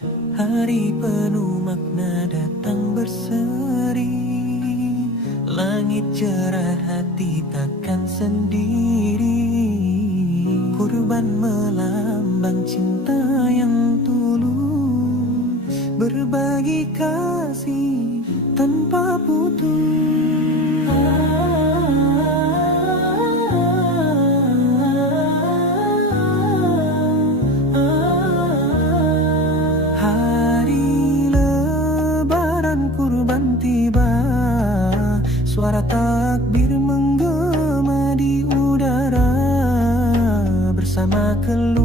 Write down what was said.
Hari penuh makna datang berseri, langit cerah hati takkan sendiri. Kurban melambang cinta yang tulus, berbagi kasih tanpa putus. Hari lebaran kurban tiba, suara takbir menggema di udara. Bersama keluarga